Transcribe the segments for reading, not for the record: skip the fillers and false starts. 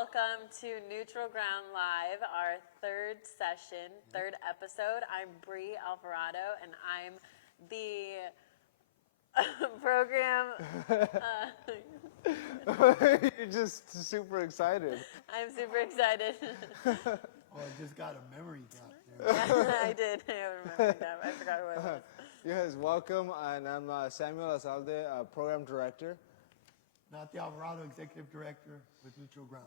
welcome to Neutral Ground Live, our third session, third episode. I'm Bree Alvarado, and I'm the program. You're just super excited. I'm super excited. Oh, I just got a memory gap there. I did. I remember that. I forgot who it was. Yes, welcome, and I'm Samuel Azalde, Program Director. Not the Alvarado, Executive Director with Neutral Ground.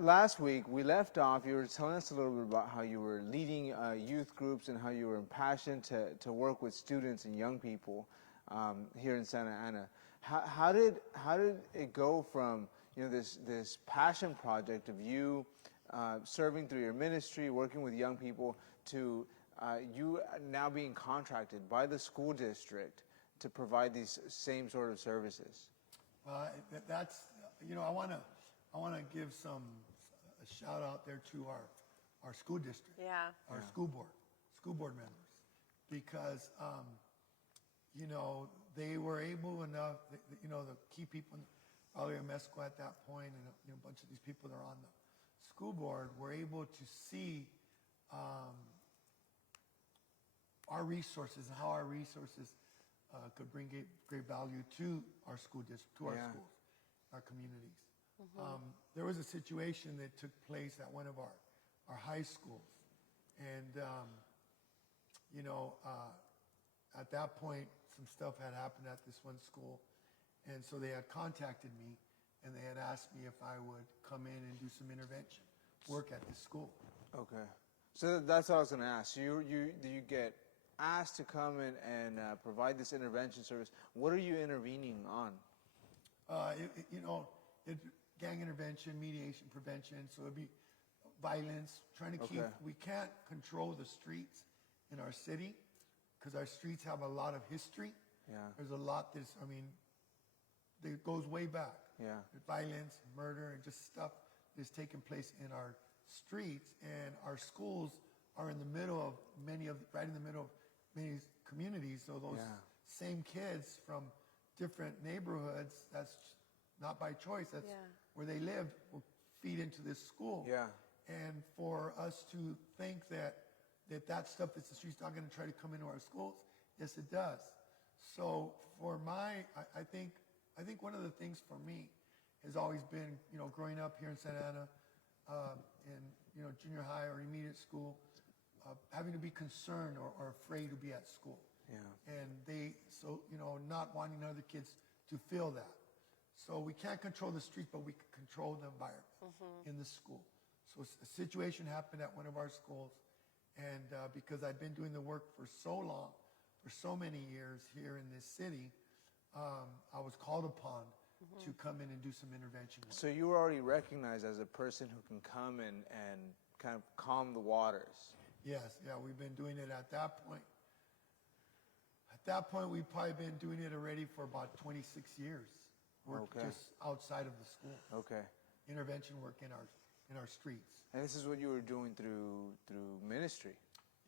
Last week we left off, you were telling us a little bit about how you were leading youth groups and how you were impassioned to work with students and young people here in Santa Ana. How did it go from this passion project of you serving through your ministry, working with young people, to you now being contracted by the school district to provide these same sort of services? That's, I want to give a shout out there to our school district, our school board members, because they were able enough, the key people, Valeria Mesco at that point, and a bunch of these people that are on the school board were able to see our resources and how our resources could bring great value to our school district, to our schools, our communities. There was a situation that took place at one of our high schools, and at that point, some stuff had happened at this one school, and so they had contacted me, and they had asked me if I would come in and do some intervention work at this school. Okay, so that's what I was going to ask. Do you get asked to come in and provide this intervention service? What are you intervening on? Gang intervention, mediation, prevention. So it'd be violence, trying to keep. We can't control the streets in our city because our streets have a lot of history. Yeah. There's a lot that goes way back. Yeah. Violence, murder, and just stuff that's taking place in our streets, and our schools are in the middle of right in the middle of many communities. So those same kids from different neighborhoods, that's not by choice, that's where they live, will feed into this school. Yeah. And for us to think that stuff that's the streets not going to try to come into our schools, yes, it does. So for I think one of the things for me has always been, growing up here in Santa Ana, in junior high or immediate school, having to be concerned or afraid to be at school. Yeah. And not wanting other kids to feel that. So we can't control the street, but we can control the environment in the school. So a situation happened at one of our schools, and because I've been doing the work for so long, for so many years here in this city, I was called upon to come in and do some intervention work. So you were already recognized as a person who can come and kind of calm the waters. Yes, we've been doing it at that point. At that point, we've probably been doing it already for about 26 years. Work just outside of the school. Okay. Intervention work in our streets. And this is what you were doing through ministry.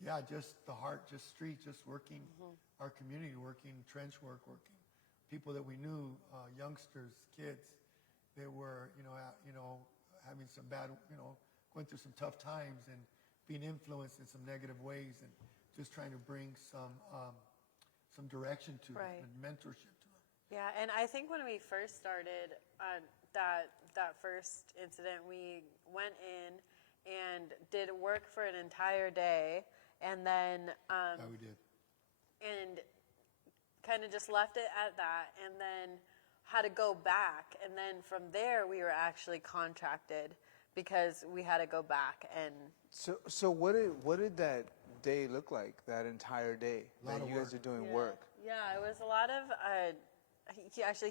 Yeah, just the heart, just street, just working our community, working trench work, working people that we knew, youngsters, kids, that were having some bad, going through some tough times and being influenced in some negative ways, and just trying to bring some direction to them and mentorship to them. Yeah, and I think when we first started that first incident, we went in and did work for an entire day, and then we did, and kind of just left it at that, and then had to go back, and then from there we were actually contracted because we had to go back. And so what did that day look like, that entire day that you guys are doing work? Yeah, it was a lot of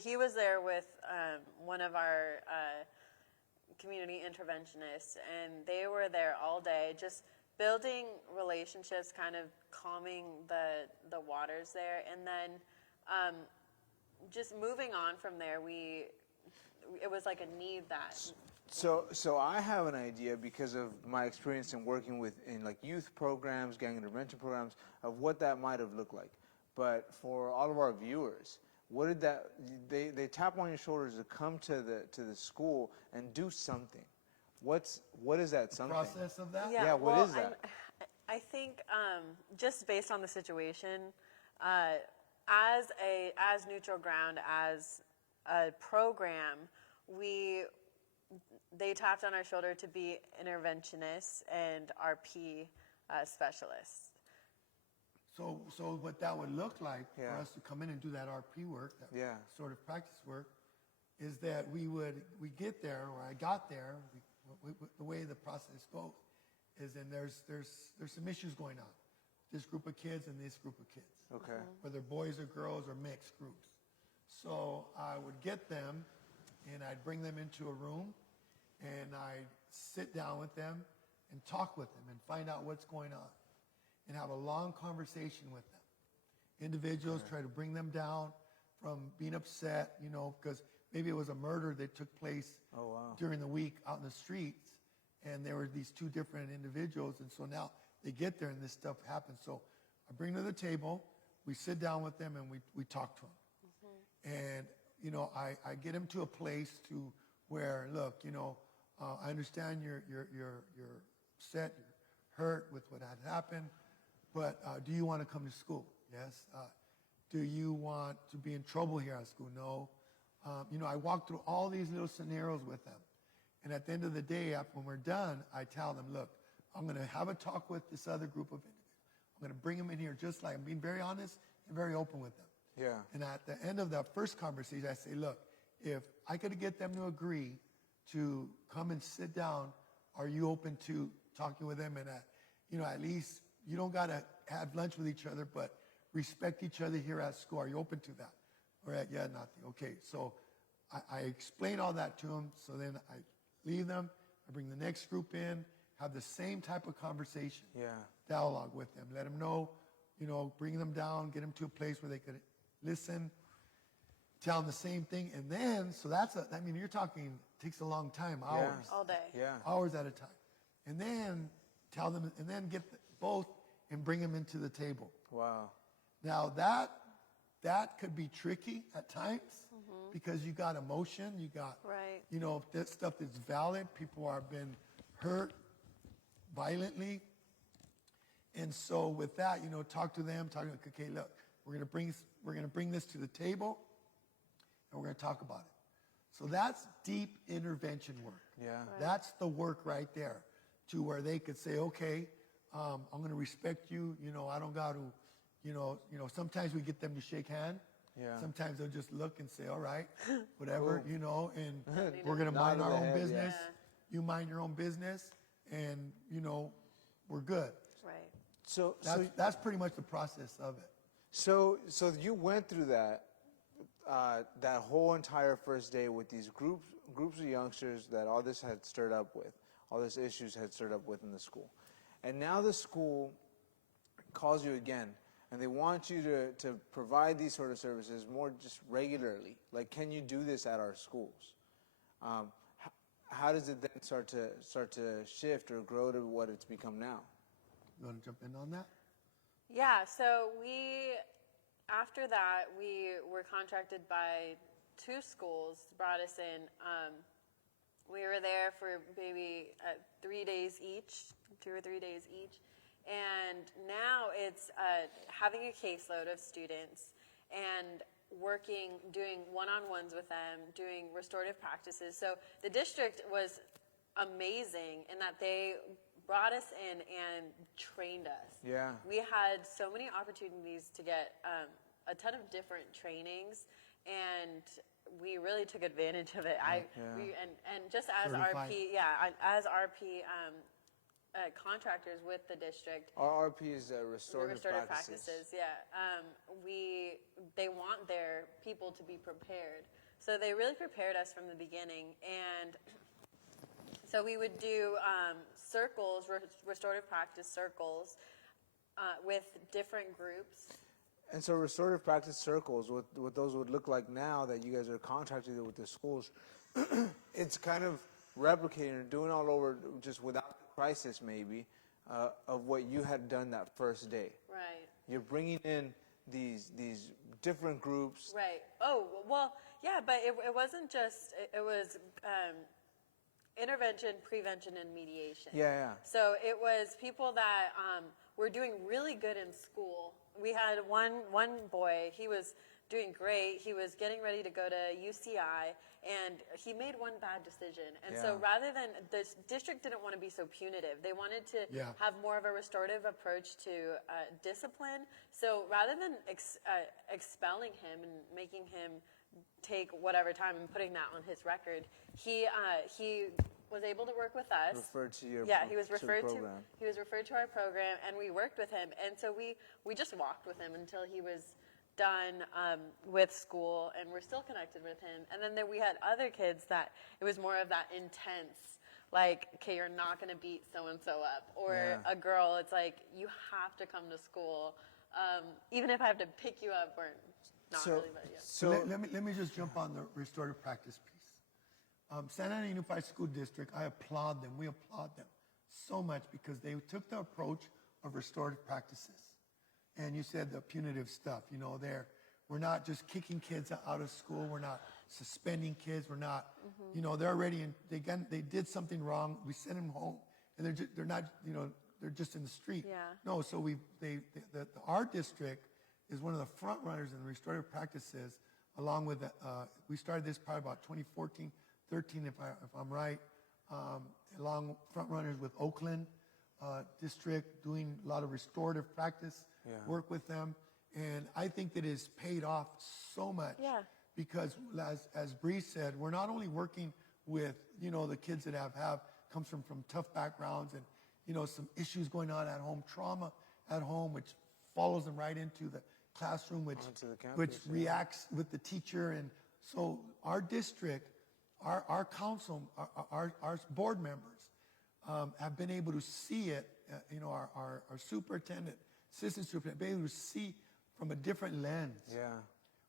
he was there with one of our community interventionists, and they were there all day just building relationships, kind of calming the waters there, and then just moving on from there. It was like a need that. So I have an idea, because of my experience in working in like youth programs, gang intervention programs, of what that might have looked like. But for all of our viewers, what did that? They tap on your shoulders to come to the school and do something. What is that something? Process of that? Yeah, what well, is that? I think just based on the situation, as Neutral Ground, as a program, they tapped on our shoulder to be interventionists and RP specialists. So what that would look like for Yeah. us to come in and do that RP work, that Yeah. sort of practice work, is that we get there, or I got there, the way the process goes, is then there's some issues going on. This group of kids and this group of kids. Okay. Whether boys or girls or mixed groups. So I would get them and I'd bring them into a room and I'd sit down with them and talk with them and find out what's going on and have a long conversation with them. Individuals, try to bring them down from being upset, because maybe it was a murder that took place during the week out in the streets, and there were these two different individuals, and so now they get there and this stuff happens. So I bring them to the table, we sit down with them, and we talk to them. And, I get them to a place to where, look, I understand you're upset, you're hurt with what had happened, but do you want to come to school? Yes. Do you want to be in trouble here at school? No. I walk through all these little scenarios with them. And at the end of the day, when we're done, I tell them, look, I'm going to have a talk with this other group of individuals. I'm going to bring them in here just like I'm being very honest and very open with them. Yeah. And at the end of that first conversation, I say, look, if I could get them to agree to come and sit down, are you open to talking with them? And, at least you don't got to have lunch with each other, but respect each other here at school. Are you open to that? All right, yeah, nothing. Okay, so I explain all that to them. So then I leave them. I bring the next group in, have the same type of conversation, dialogue with them. Let them know, bring them down, get them to a place where they could listen, tell them the same thing. And then, so you're talking, takes a long time, hours. All day. Yeah. Hours at a time. And then tell them, and then get both and bring them into the table. Wow. Now that could be tricky at times because you got emotion, you got, Right. that stuff that's valid. People have been hurt violently. And so with that, talk to them, okay, look, we're going to bring this to the table and we're going to talk about it. So that's deep intervention work. Yeah. Right. That's the work right there to where they could say, okay, I'm going to respect you. I don't got to, sometimes we get them to shake hand. Yeah. Sometimes they'll just look and say, all right, whatever, Cool. and we're going to mind our own business. Yeah. You mind your own business and, we're good. Right. So That's pretty much the process of it. So you went through that whole entire first day with these groups of youngsters that all this had stirred up with, all these issues had stirred up with in the school. And now the school calls you again, and they want you to provide these sort of services more just regularly. Like, can you do this at our schools? How does it then start to shift or grow to what it's become now? You want to jump in on that? Yeah, so after that, we were contracted by 2 schools, brought us in. We were there for maybe 3 days each, 2 or 3 days each. And now it's having a caseload of students and doing one-on-ones with them, doing restorative practices. So the district was amazing in that they brought us in and trained us. Yeah. We had so many opportunities to get a ton of different trainings, and we really took advantage of it. And just as Certified. as RP contractors with the district. Our RP is restorative practices. Yeah. They want their people to be prepared. So they really prepared us from the beginning. And so we would do circles, restorative practice circles with different groups. And so restorative practice circles, what those would look like now that you guys are contracted with the schools, it's kind of replicating or doing all over just without the crisis maybe of what you had done that first day. Right. You're bringing in these different groups. Right. Oh, well, yeah, but it wasn't just, it was intervention, prevention, and mediation. Yeah, yeah. So it was people that were doing really good in school. We had one boy, he was doing great. He was getting ready to go to UCI, and he made one bad decision. And so Yeah. rather than, the district didn't want to be so punitive. They wanted to Yeah. have more of a restorative approach to discipline. So rather than expelling him and making him take whatever time and putting that on his record, he was able to work with us. Referred to your Yeah, he was to the referred to program. he was referred to our program, and we worked with him. And so we just walked with him until he was done with school, and we're still connected with him. And then we had other kids that it was more of that intense, like, okay, you're not going to beat so and so up, or Yeah. a girl, it's like you have to come to school, even if I have to pick you up, or not So- really, but yeah. So let me just jump on the restorative practice piece. Santa Ana Unified School District, I applaud them. We applaud them so much because they took the approach of restorative practices. And you said the punitive stuff, we're not just kicking kids out of school. We're not suspending kids. We're not, they're already they did something wrong. We send them home, and they're not, they're just in the street. Yeah. No, so our district is one of the front runners in the restorative practices, along with we started this probably about 2014, 13, if I'm right, along front runners with Oakland district, doing a lot of restorative practice work with them, and I think that it's paid off so much. Yeah. Because as Bree said, we're not only working with the kids that comes from tough backgrounds and some issues going on at home, trauma at home, which follows them right into the classroom, which Onto the campus, which yeah. reacts with the teacher. And so our district, our council, our board members have been able to see it. Our superintendent, assistant superintendent, been able to see from a different lens. Yeah.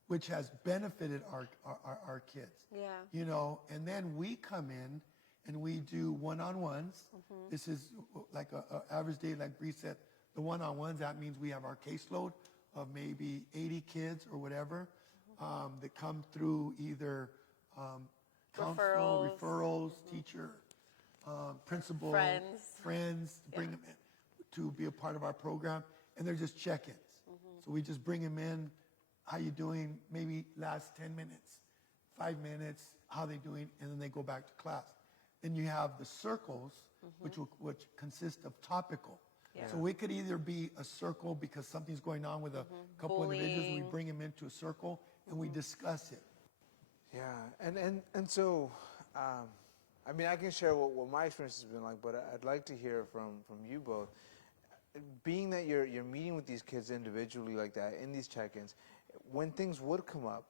Which has benefited our kids. Yeah. And then we come in and we do one-on-ones. This is like a average day, like Bree said, the one-on-ones, that means we have our caseload of maybe 80 kids or whatever that come through either counsel, referrals, teacher, principal, friends, to bring them in to be a part of our program. And they're just check-ins. So we just bring them in. How you doing? Maybe last 10 minutes, 5 minutes, how they doing, and then they go back to class. Then you have the circles, which consist of topical. Yeah. So we could either be a circle because something's going on with a couple of individuals, and we Bullying. bring them into a circle and we discuss it. Yeah, and so, I mean, I can share what my experience has been like, but I'd like to hear from you both. Being that you're meeting with these kids individually like that in these check-ins, when things would come up,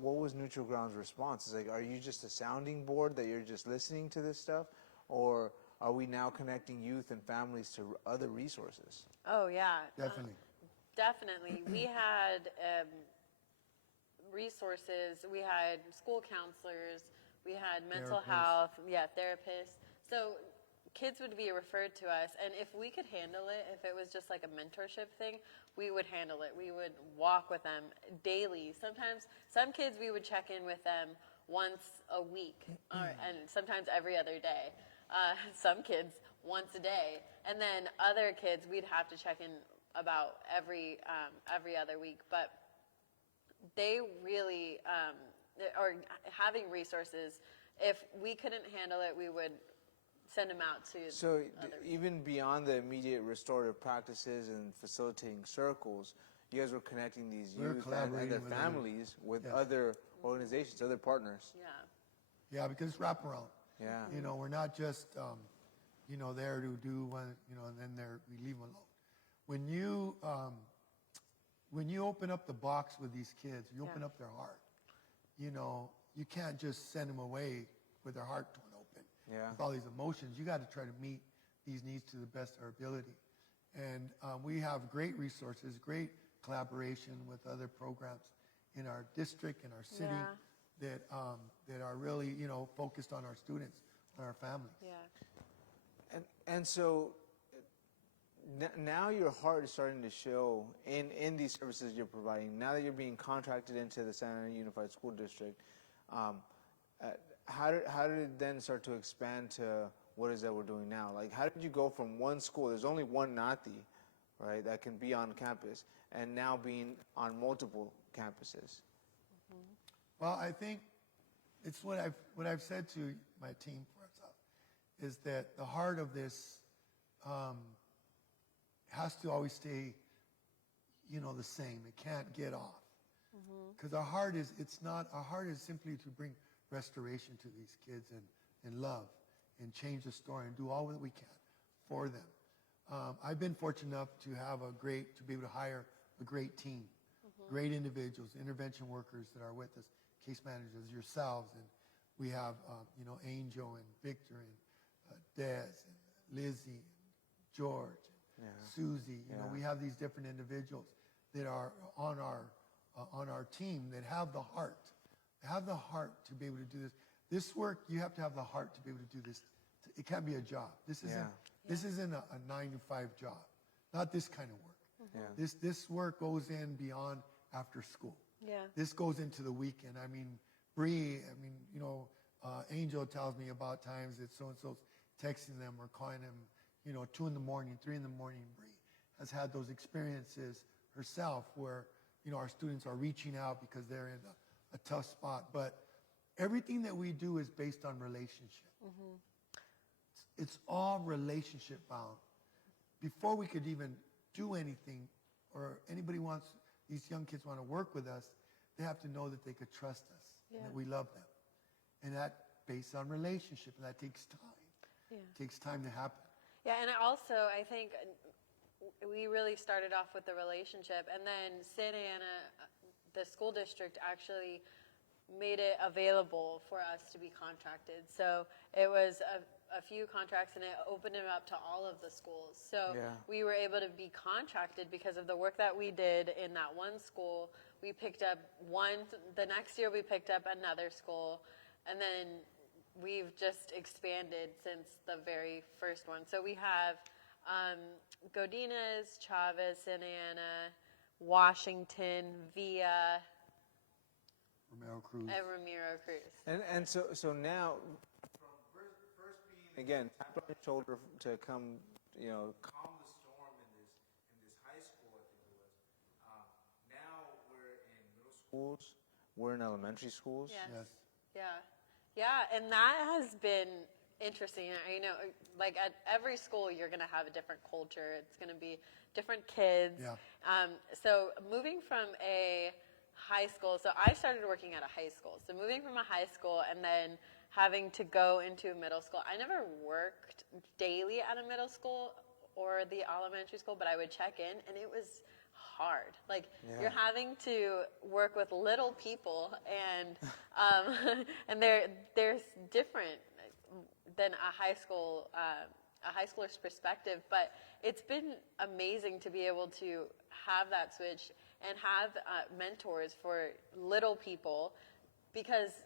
what was Neutral Ground's response? Is like, are you just a sounding board that you're just listening to this stuff, or are we now connecting youth and families to other resources? Oh, yeah. Definitely. Definitely. We had resources. We had school counselors. We had mental Therapists. health. Therapists. So kids would be referred to us, and if we could handle it, if it was just like a mentorship thing, we would handle it. We would walk with them daily. Sometimes, some kids we would check in with them once a week, and sometimes every other day. Some kids once a day, and then other kids we'd have to check in about every other week. But they really or having resources. If we couldn't handle it, we would send them out to So other even beyond the immediate restorative practices and facilitating circles, you guys were connecting these We're youth and collaborating their with other- families with Yes. other organizations, other partners. Yeah, because it's wraparound. Yeah. We're not just, there to do one, and then we leave them alone. When you open up the box with these kids, you open up their heart. You can't just send them away with their heart torn open. Yeah. With all these emotions, you got to try to meet these needs to the best of our ability. And we have great resources, great collaboration with other programs in our district, in our city, that are really, focused on our students, on our families. And so now your heart is starting to show in these services you're providing. Now that you're being contracted into the Santa Ana Unified School District, how did it then start to expand to what is that we're doing now? Like, how did you go from one school, there's only one NATI, right, that can be on campus, and now being on multiple campuses? Well, I think it's what I've said to my team for ourselves, is that the heart of this has to always stay, the same. It can't get off. Because our heart is simply to bring restoration to these kids and love and change the story and do all that we can for them. I've been fortunate enough to be able to hire a great team, great individuals, intervention workers that are with us, case managers, yourselves, and we have, Angel and Victor and Des and Lizzie and George and Susie. We have these different individuals that are on our team that have the heart. Have the heart to be able to do this. This work, you have to have the heart to be able to do this. It can't be a job. This isn't a 9-to-5 job. Not this kind of work. This work goes in beyond after school. This goes into the weekend. I mean, Bree, Angel tells me about times that so-and-so's texting them or calling them, 2 in the morning, 3 in the morning. Bree has had those experiences herself where, our students are reaching out because they're in a tough spot. But everything that we do is based on relationship. It's all relationship bound. Before we could even do anything, or these young kids want to work with us, they have to know that they could trust us, and that we love them. And that based on relationship, and that takes time. It takes time to happen. Yeah, and also I think we really started off with the relationship, and then Santa Ana, the school district, actually made it available for us to be contracted. So it was a few contracts, and it opened it up to all of the schools. So we were able to be contracted because of the work that we did in that one school. We picked up the next year we picked up another school, and then we've just expanded since the very first one. So we have Godinez, Chavez, Santa Ana, Washington, Villa, Romero Cruz. and Ramiro Cruz. And so now, from first being, again, tapped on your shoulder to come, calm the storm in this high school, I think it was. Now we're in middle schools, we're in elementary schools. Yes. Yeah, and that has been interesting. Like at every school, you're going to have a different culture. It's going to be different kids. Yeah. So moving from a high school, so I started working at a high school. So moving from a high school and then having to go into a middle school. I never worked daily at a middle school or the elementary school, but I would check in, and it was hard. Like you're having to work with little people, and and they're different than a high schooler's perspective. But it's been amazing to be able to have that switch and have mentors for little people, because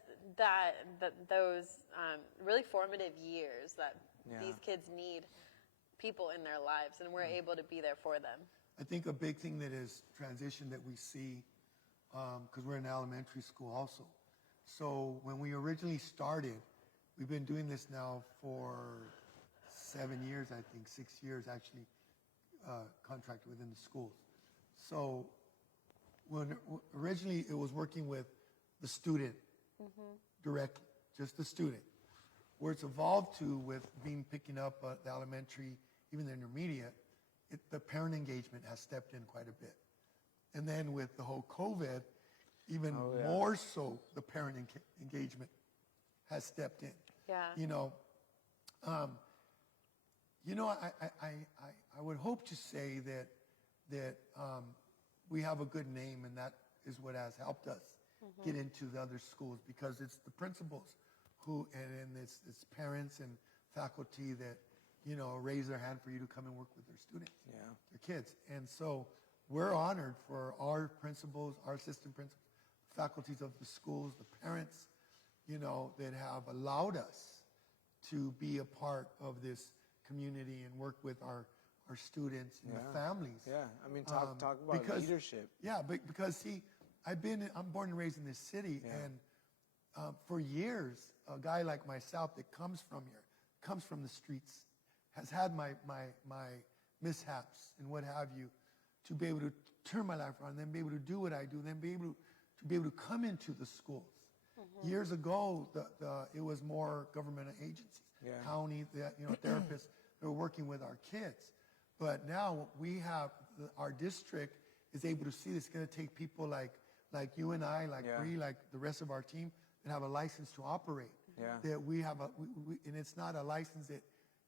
those really formative years that these kids need people in their lives, and we're able to be there for them. I think a big thing that is transition that we see, because we're in elementary school also. So when we originally started, we've been doing this now for 7 years, I think, 6 years actually, contracted within the schools. So when originally it was working with the student directly, just the student. Where it's evolved to with picking up the elementary, even the intermediate, the parent engagement has stepped in quite a bit. And then with the whole COVID, even more so, the parent engagement has stepped in. Yeah. I would hope to say that we have a good name, and that is what has helped us get into the other schools, because it's the principals who, and it's parents and faculty that, raise their hand for you to come and work with their students, their kids. And so we're honored for our principals, our assistant principals, faculties of the schools, the parents, that have allowed us to be a part of this community and work with our our students and Yeah. the families. Yeah, I mean, talk about because- leadership. Yeah, because see, I'm born and raised in this city, Yeah. and for years, a guy like myself that comes from here, comes from the streets, has had my mishaps and what have you, to be able to turn my life around, then be able to do what I do, then be able to come into the schools. Years ago, it was more government agencies, Yeah. county, therapists that were working with our kids. But now we have our district is able to see this. It's going to take people like you and I, like Yeah. Bree, like the rest of our team, that have a license to operate. Yeah. That we have and it's not a license that,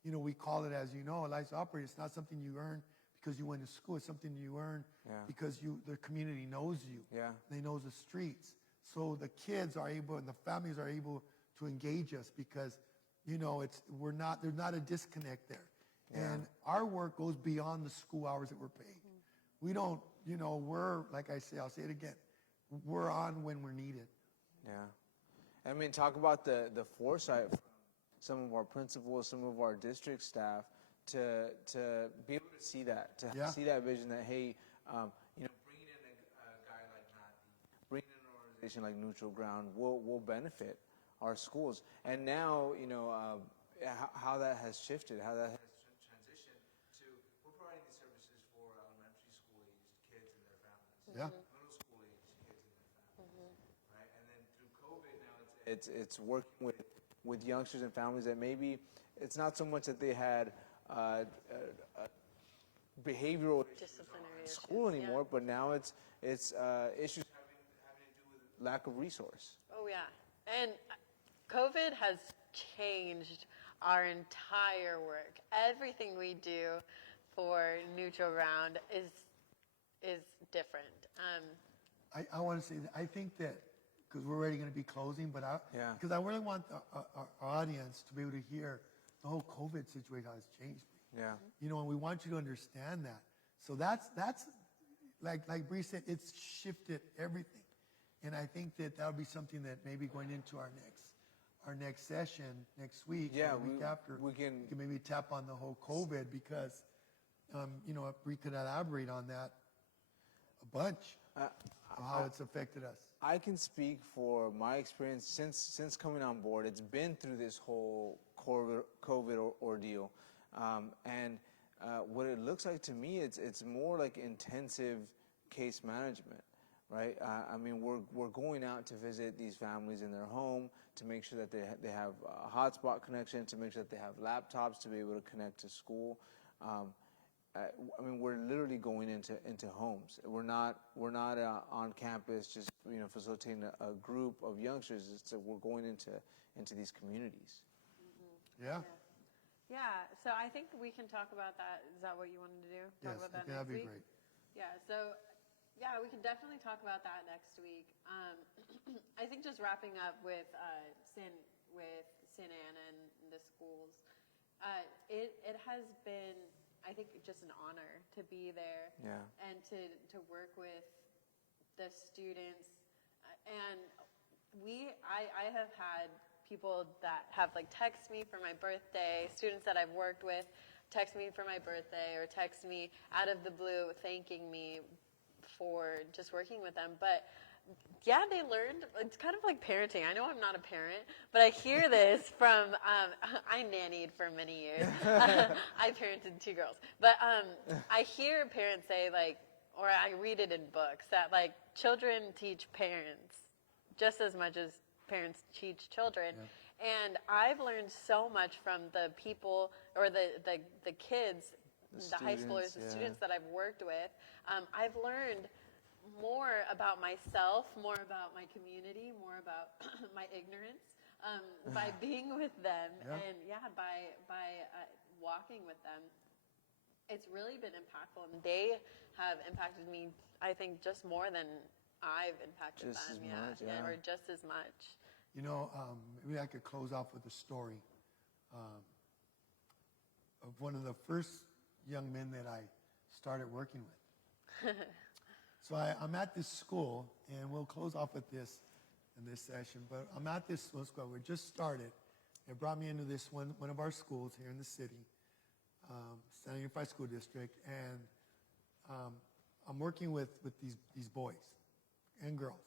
we call it, as you know, a license to operate. It's not something you earn because you went to school. It's something you earn Yeah. because the community knows you. Yeah. They know the streets. So the kids are able and the families are able to engage us because, there's not a disconnect there. Yeah. And our work goes beyond the school hours that we're paid. We don't, we're, like I say, I'll say it again, we're on when we're needed. Yeah. I mean, talk about the foresight from some of our principals, some of our district staff to be able to see that, Yeah. see that vision that, hey, bringing in a guy like Matthew, bringing in an organization like Neutral Ground will benefit our schools. And now, how that has shifted, how that has transitioned to, we're providing these services for elementary school-aged kids and their families. Yeah. Middle school-aged kids and their families. Right? And then through COVID now, it's working with youngsters and families that maybe it's not so much that they had behavioral issues Disciplinary in school issues, anymore, but now it's issues having to do with lack of resource. Oh, yeah. And COVID has changed our entire work. Everything we do for Neutral Ground is different. I want to say that I think that, because we're already going to be closing, but Yeah. because I really want our audience to be able to hear the whole COVID situation, how it's changed me. Yeah. And we want you to understand that. So that's like Bree said, it's shifted everything. And I think that that'll be something that maybe going into our next session next week, Yeah, or the week after, we can maybe tap on the whole COVID because, Bree could elaborate on that a bunch of how it's affected us. I can speak for my experience since coming on board. It's been through this whole COVID ordeal, and what it looks like to me, it's more like intensive case management, right? I mean, we're going out to visit these families in their home to make sure that they have a hotspot connection, to make sure that they have laptops to be able to connect to school. I mean, we're literally going into homes. We're not on campus just facilitating a group of youngsters. We're going into these communities. Yeah. Yeah, so I think we can talk about that. Is that what you wanted to do? Talk Yes, about that that'd next be week? great. Yeah, so we can definitely talk about that next week. I think just wrapping up with Santa Ana and the schools, it has been, I think, just an honor to be there. Yeah. And to work with the students. And I have had people that have text me for my birthday, students that I've worked with text me for my birthday or text me out of the blue thanking me for just working with them. But yeah, they learned. It's kind of like parenting. I know I'm not a parent, but I hear this from, I nannied for many years. I parented 2 girls. But I hear parents say or I read it in books that children teach parents just as much as parents teach children. Yeah. And I've learned so much from the people or the kids, the high schoolers, the students that I've worked with. I've learned more about myself, more about my community, more about my ignorance by being with them. Yeah. And by walking with them. It's really been impactful, and they have impacted me, I think, just more than I've impacted Just them. as much, yeah. Or just as much. Maybe I could close off with a story of one of the first young men that I started working with. So I'm at this school, and we'll close off with this in this session, but I'm at this school. We just started. It brought me into this one of our schools here in the city. San Unified School District, and I'm working with these boys and girls.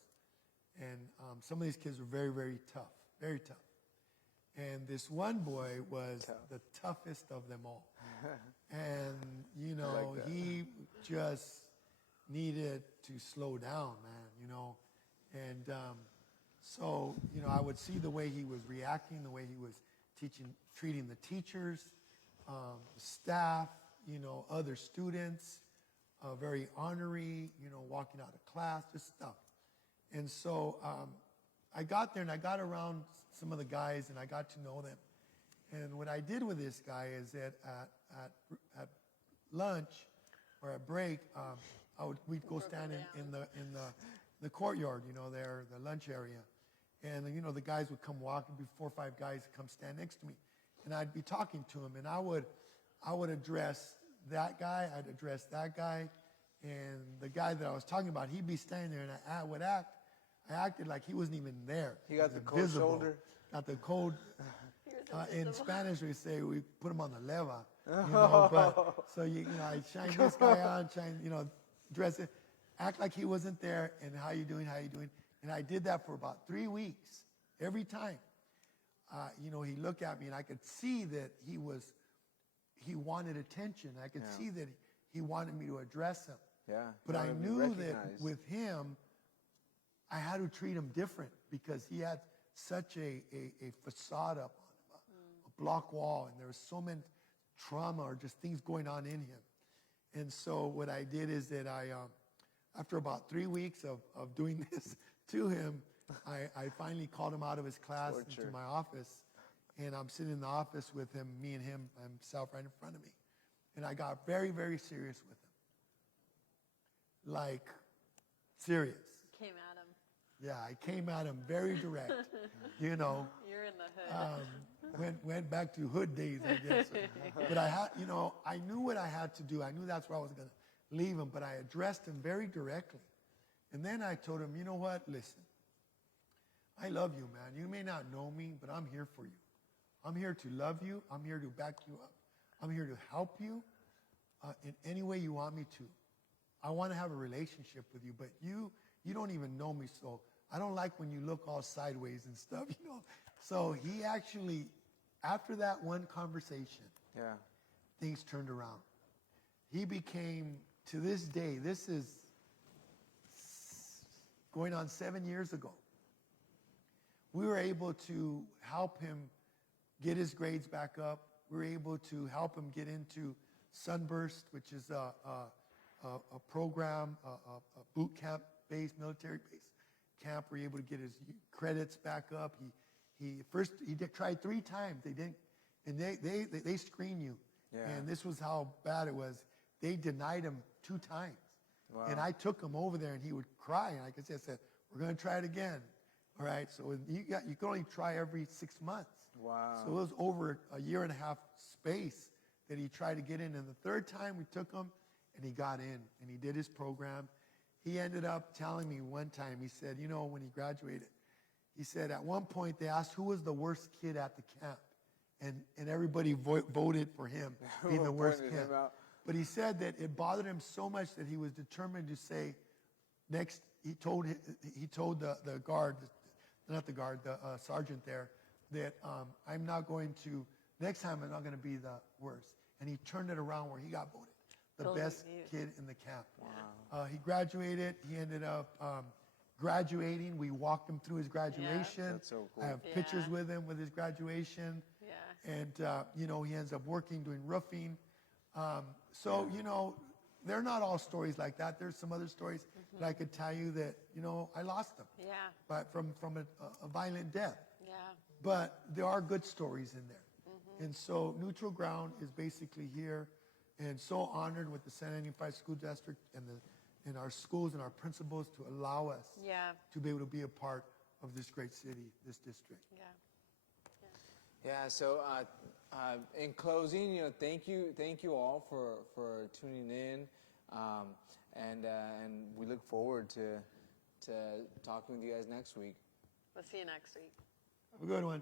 And some of these kids were very, very tough, very tough. And this one boy was the toughest of them all. And, you know, like that. he just needed to slow down, man, you know. And so, you know, I would see the way he was reacting, the way he was treating the teachers, the staff, you know, other students, very ornery, you know, walking out of class, just stuff. And so I got there and I got around some of the guys and I got to know them. And what I did with this guy is that at lunch or at break, we'd go stand in the courtyard, you know, there, the lunch area. And, you know, the guys would come walking, 4 or 5 guys would come stand next to me. And I'd be talking to him, and I would address that guy, I'd address that guy, and the guy that I was talking about, he'd be standing there, and I acted like he wasn't even there. He got the cold invisible. shoulder. Got the cold. In Spanish, we say we put him on the leva, you know. But so you know, I shine this guy on, you know, dress it, act like he wasn't there, and how you doing? How you doing? And I did that for about 3 weeks. Every time, you know, he looked at me, and I could see that he wanted attention. I could see that he wanted me to address him. Yeah. But I wanted to be knew that recognized. with him, I had to treat him different because he had such a facade up on him, a block wall, and there was so much trauma or just things going on in him. And so what I did is that after about 3 weeks of doing this to him, I finally called him out of his class into my office, and I'm sitting in the office with him, me and him, himself right in front of me. And I got very, very serious with him. Like, serious. Came at him. Yeah, I came at him very direct, you know. You're in the hood. Went back to hood days, I guess. But I had, you know, I knew what I had to do. I knew that's where I was going to leave him, but I addressed him very directly. And then I told him, you know what, listen, I love you, man. You may not know me, but I'm here for you. I'm here to love you. I'm here to back you up. I'm here to help you in any way you want me to. I want to have a relationship with you, but you don't even know me, so I don't like when you look all sideways and stuff, you know. So he actually, after that one conversation, things turned around. He became, to this day, this is going on 7 years ago, we were able to help him get his grades back up. We were able to help him get into Sunburst, which is a program, a boot camp-based, military-based camp. We were able to get his credits back up. He tried 3 times. They didn't, and they screen you. Yeah. And this was how bad it was. They denied him 2 times. Wow. And I took him over there, and he would cry. And like I said, we're going to try it again. All right, so you can only try every 6 months. Wow. So it was over a 1.5 year space that he tried to get in. And the 3rd time we took him, and he got in, and he did his program. He ended up telling me one time, he said, you know, when he graduated, he said at one point they asked who was the worst kid at the camp. And everybody voted for him being the worst Pointed kid. him out. But he said that it bothered him so much that he was determined to say, he told the guard, not the guard, the sergeant there, that I'm not going to, next time I'm not going to be the worst. And he turned it around where he got voted the best kid in the camp. Wow. He graduated. He ended up graduating. We walked him through his graduation. Yeah. That's so cool. I have pictures with him with his graduation. Yeah. And, you know, he ends up working, doing roofing. So, you know, they're not all stories like that. There's some other stories that I could tell you that, you know, I lost them. Yeah. But from a violent death. Yeah. But there are good stories in there. And so Neutral Ground is basically here, and so honored with the San Unified School District and our schools and our principals to allow us to be able to be a part of this great city, this district. Yeah. Yeah. So in closing, you know, thank you all for tuning in, and we look forward to talking with you guys next week. We'll see you next week. Have a good one.